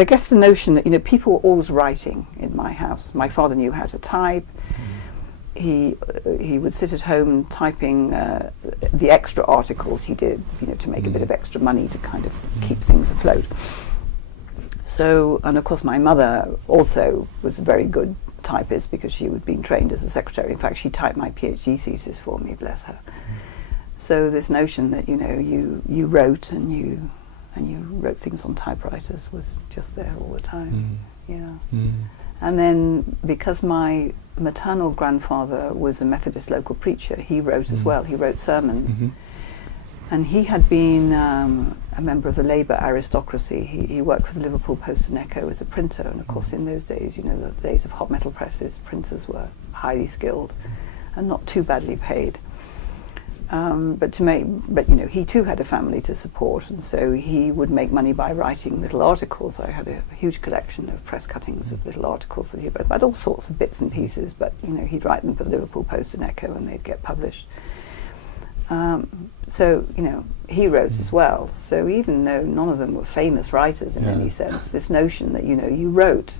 I guess the notion that, you know, people were always writing in my house. My father knew how to type. He would sit at home typing the extra articles he did, you know, to make a bit of extra money to kind of keep things afloat. So, and of course my mother also was a very good typist because she had been trained as a secretary. In fact, she typed my PhD thesis for me, bless her. So this notion that, you know, you wrote and you wrote things on typewriters was just there all the time. Yeah. And then because my maternal grandfather was a Methodist local preacher, he wrote as well. He wrote sermons. And he had been a member of the Labour aristocracy. He worked for the Liverpool Post and Echo as a printer, and of course in those days, you know, the days of hot metal presses, printers were highly skilled and not too badly paid. But you know, he too had a family to support, and so he would make money by writing little articles. I had a huge collection of press cuttings of little articles that he wrote about all sorts of bits and pieces, but you know, he'd write them for the Liverpool Post and Echo and they'd get published. So, you know, he wrote as well. So even though none of them were famous writers in any sense, this notion that, you know, you wrote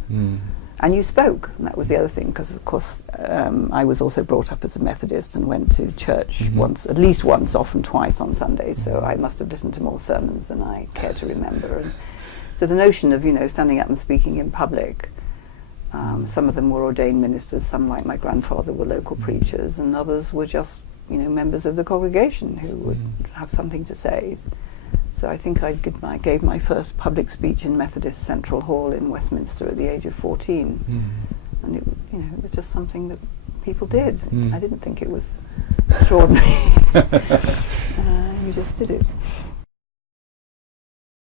and you spoke, and that was the other thing, because of course I was also brought up as a Methodist and went to church at least once, often twice on Sundays, so I must have listened to more sermons than I care to remember. And so the notion of, you know, standing up and speaking in public, some of them were ordained ministers, some like my grandfather were local preachers, and others were just, you know, members of the congregation who would have something to say. So I think I gave my first public speech in Methodist Central Hall in Westminster at the age of 14, and it, you know, it was just something that people did. I didn't think it was extraordinary. You just did it.